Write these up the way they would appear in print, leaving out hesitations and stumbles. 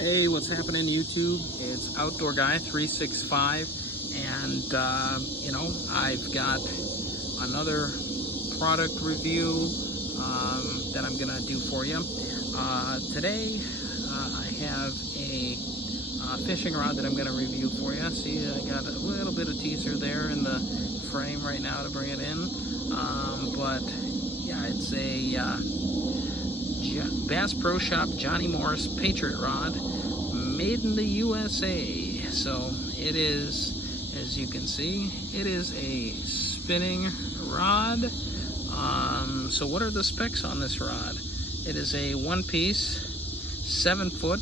Hey, what's happening YouTube? It's Outdoor Guy 365, and I've got another product review that I'm gonna do for you. Today I have a fishing rod that I'm gonna review for you. See, I got a little bit of teaser there in the frame right now to bring it in, but yeah, it's a Bass Pro Shop Johnny Morris Patriot rod, made in the USA. So it is, as you can see, it is a spinning rod. So what are the specs on this rod? It is a one-piece, 7-foot,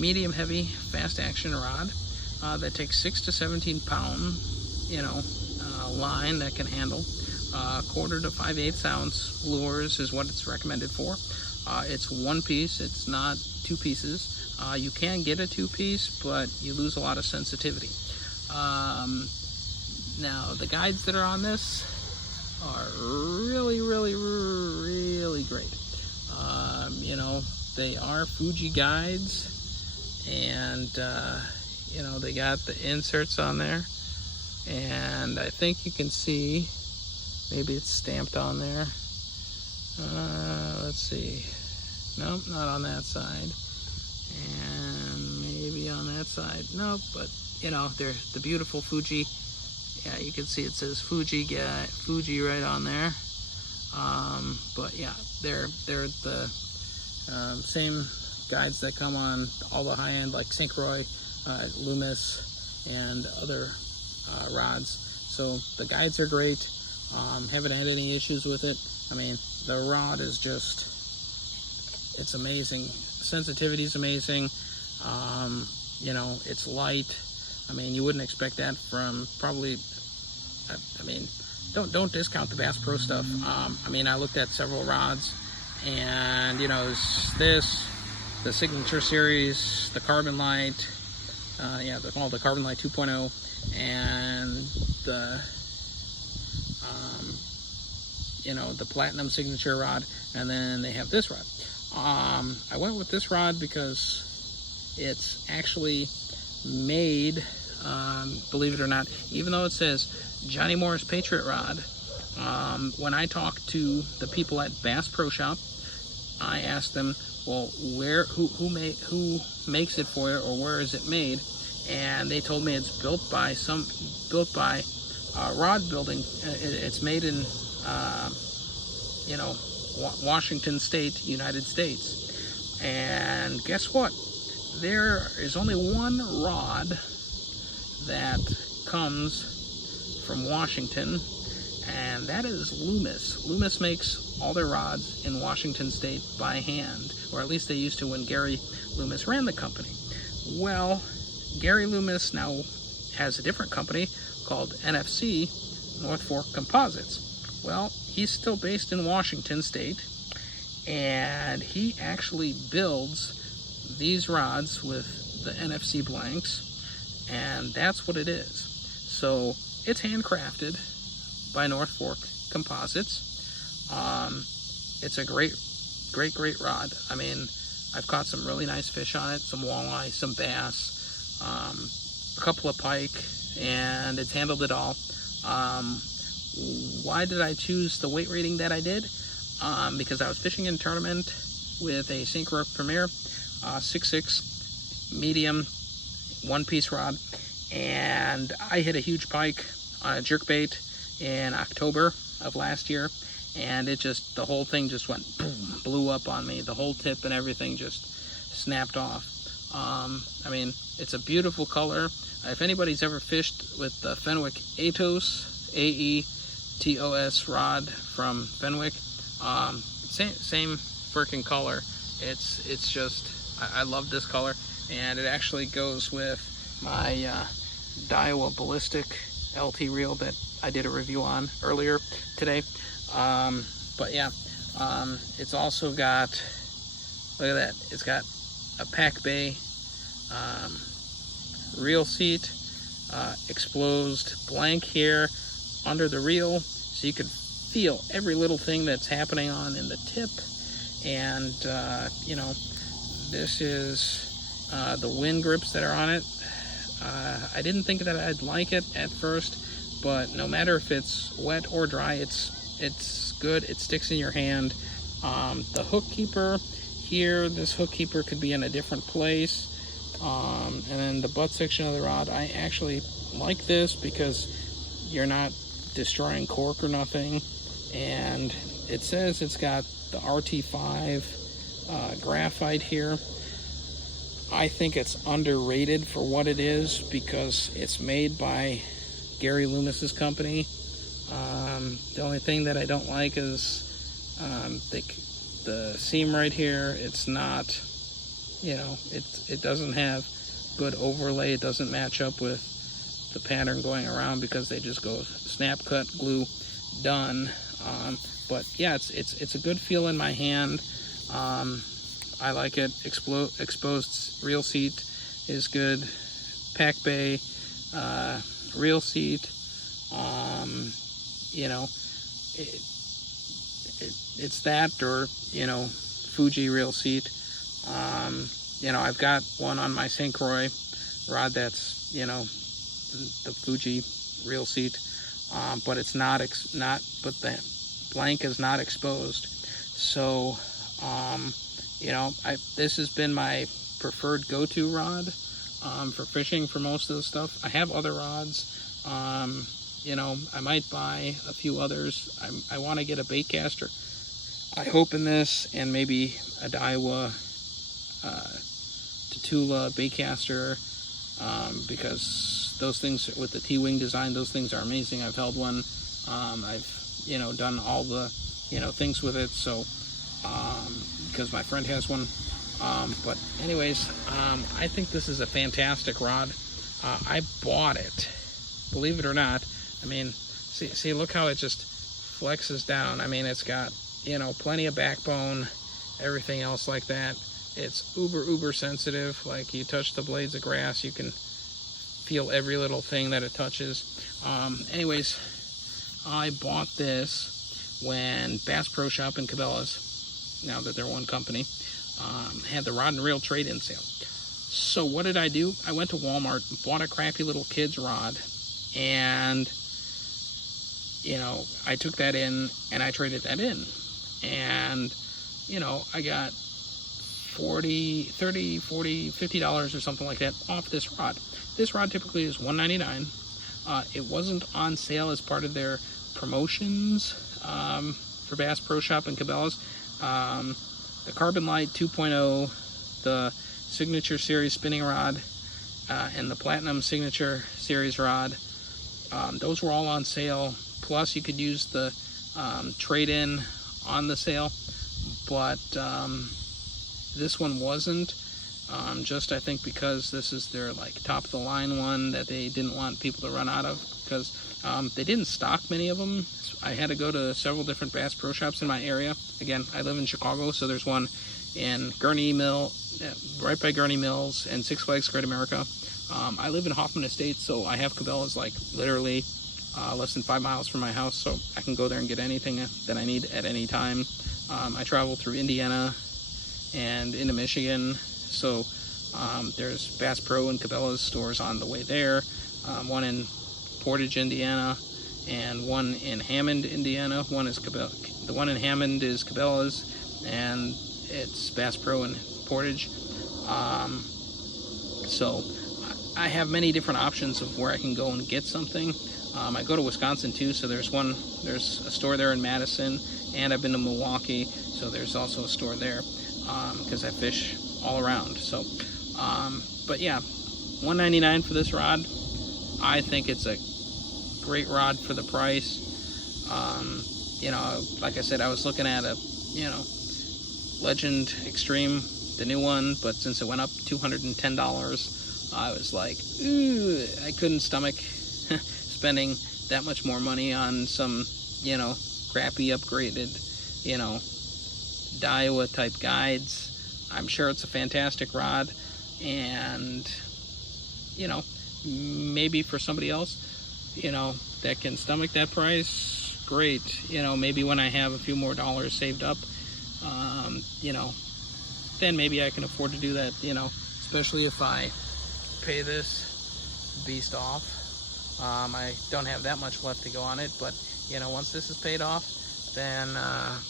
medium heavy, fast action rod that takes 6 to 17 pound, line that can handle. Quarter to 5/8 ounce lures is what it's recommended for. It's one piece, it's not two pieces. You can get a two-piece, but you lose a lot of sensitivity. Now, the guides that are on this are really great. They are Fuji guides, and they got the inserts on there, and I think you can see, maybe it's stamped on there. Let's see. Nope, not on that side. And maybe on that side. Nope, but they're the beautiful Fuji. Yeah, you can see it says Fuji right on there. But yeah, they're the same guides that come on all the high-end, like St. Croix, Loomis, and other rods. So the guides are great. Haven't had any issues with it. I mean, the rod is just, it's amazing. Sensitivity is amazing. It's light. I mean, you wouldn't expect that from probably, don't discount the Bass Pro stuff. I looked at several rods, and there's the Signature Series, the Carbon Light, they're called the Carbon Light 2.0, and the Platinum Signature rod, and then they have this rod. I went with this rod because it's actually made, believe it or not, even though it says Johnny Morris Patriot rod. When I talked to the people at Bass Pro Shop, I asked them, well, who makes it for you, or where is it made? And they told me it's built by rod building. It's made in Washington State, United States. And guess what? There is only one rod that comes from Washington, and that is Loomis. Loomis makes all their rods in Washington State by hand, or at least they used to when Gary Loomis ran the company. Well, Gary Loomis now has a different company called NFC, North Fork Composites. Well, he's still based in Washington State, and he actually builds these rods with the NFC blanks, and that's what it is. So it's handcrafted by North Fork Composites. It's a great rod. I mean, I've caught some really nice fish on it, some walleye, some bass, a couple of pike, and it's handled it all. Why did I choose the weight rating that I did? Because I was fishing in a tournament with a St. Croix Premier 6.6 medium one-piece rod, and I hit a huge pike on a jerkbait in October of last year, and the whole thing just went boom, blew up on me. The whole tip and everything just snapped off. It's a beautiful color. If anybody's ever fished with the Fenwick Aetos, AETOS rod from Fenwick, same freaking color. It's just, I love this color, and it actually goes with my Daiwa Ballistic LT reel that I did a review on earlier today. But yeah, it's also got, look at that, it's got a pack bay, reel seat, exposed blank here under the reel, so you can feel every little thing that's happening on in the tip. And This is the wind grips that are on it. I didn't think that I'd like it at first, but no matter if it's wet or dry, it's good. It sticks in your hand. The hook keeper here, this hook keeper could be in a different place. And then the butt section of the rod, I actually like this because you're not destroying cork or nothing. And it says it's got the RT5 graphite here. I think it's underrated for what it is because it's made by Gary Loomis's company. The only thing that I don't like is the seam right here. It's not, you know, it doesn't have good overlay. It doesn't match up with the pattern going around because they just go snap, cut, glue, done. But yeah, it's a good feel in my hand. I like it. Exposed reel seat is good. Pack bay reel seat. You know, it's that, or you know, Fuji reel seat. You know, I've got one on my St. Croix rod that's, you know, the Fuji reel seat, but it's not but the blank is not exposed. So you know, this has been my preferred go-to rod for fishing for most of the stuff. I have other rods. You know, I might buy a few others. I want to get a bait caster, I hope, in this, and maybe a Daiwa Tatula bait caster, because those things with the T-wing design, those things are amazing. I've held one. I've, you know, done all the, you know, things with it. So because my friend has one. But anyways, I think this is a fantastic rod. I bought it, believe it or not. I mean, see, look how it just flexes down. I mean, it's got, you know, plenty of backbone, everything else like that. It's uber sensitive. Like, you touch the blades of grass, you can feel every little thing that it touches. Anyways, I bought this when Bass Pro Shop in Cabela's, now that they're one company, had the rod and reel trade-in sale. So what did I do? I went to Walmart, bought a crappy little kid's rod, and you know, I took that in and I traded that in, and you know, I got $30, $40, $50 or something like that off this rod. This rod typically is $199. It wasn't on sale as part of their promotions for Bass Pro Shop and Cabela's. The Carbon Light 2.0, the Signature Series spinning rod, and the Platinum Signature Series rod, those were all on sale. Plus, you could use the trade-in on the sale, but this one wasn't. Just, I think, because this is their like top of the line one that they didn't want people to run out of, because they didn't stock many of them. I had to go to several different Bass Pro Shops in my area. Again, I live in Chicago, so there's one in Gurney Mill, right by Gurney Mills, and Six Flags Great America. I live in Hoffman Estates, so I have Cabela's like literally less than 5 miles from my house, so I can go there and get anything that I need at any time. I travel through Indiana and into Michigan, so there's Bass Pro and Cabela's stores on the way there. One in Portage, Indiana, and one in Hammond, Indiana. The one in Hammond is Cabela's, and it's Bass Pro in Portage. So I have many different options of where I can go and get something. I go to Wisconsin too, so there's a store there in Madison, and I've been to Milwaukee, so there's also a store there, because I fish all around. So, but yeah, $199 for this rod. I think it's a great rod for the price. You know, like I said, I was looking at a, you know, Legend Extreme, the new one, but since it went up $210, I was like, ooh, I couldn't stomach spending that much more money on some, you know, crappy upgraded, you know, Daiwa type guides. I'm sure it's a fantastic rod, and you know, maybe for somebody else, you know, that can stomach that price, great. You know, maybe when I have a few more dollars saved up, you know, then maybe I can afford to do that, you know, especially if I pay this beast off. I don't have that much left to go on it, but, you know, once this is paid off, then,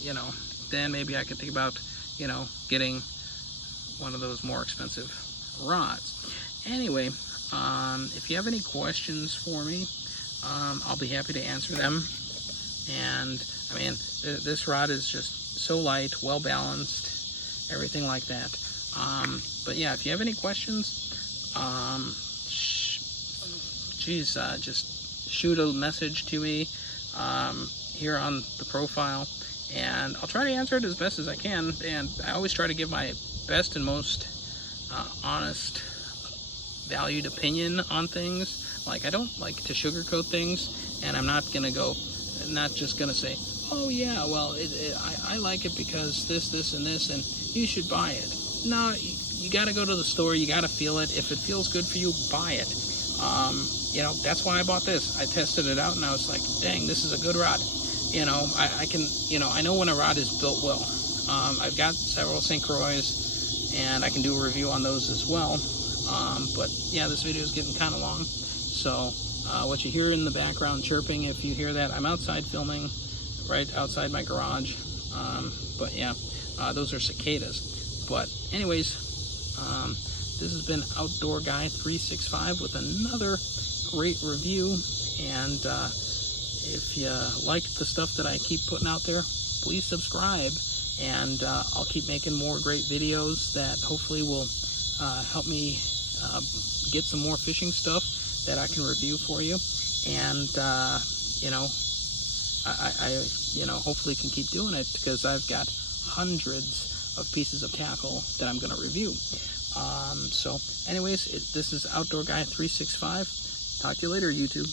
you know, then maybe I can think about, you know, getting one of those more expensive rods. Anyway, if you have any questions for me, I'll be happy to answer them. And I mean, this rod is just so light, well balanced, everything like that. But yeah, if you have any questions, just shoot a message to me here on the profile, and I'll try to answer it as best as I can. And I always try to give my best and most honest, valued opinion on things. Like, I don't like to sugarcoat things, and I'm not just gonna say, oh yeah, well, I like it because this and this, and you should buy it. No, you gotta go to the store, you gotta feel it. If it feels good for you, buy it. You know, that's why I bought this. I tested it out and I was like, dang, this is a good rod. You know, I can, you know, I know when a rod is built well. I've got several St. Croix, and I can do a review on those as well. But yeah, this video is getting kind of long. So what you hear in the background chirping, if you hear that, I'm outside filming, right outside my garage. But yeah, those are cicadas. But anyways, this has been Outdoor Guy 365 with another great review. And if you like the stuff that I keep putting out there, please subscribe, and I'll keep making more great videos that hopefully will help me get some more fishing stuff that I can review for you. And you know, I you know, hopefully can keep doing it, because I've got hundreds of pieces of tackle that I'm going to review. So anyways, this is Outdoor Guy 365. Talk to you later, YouTube.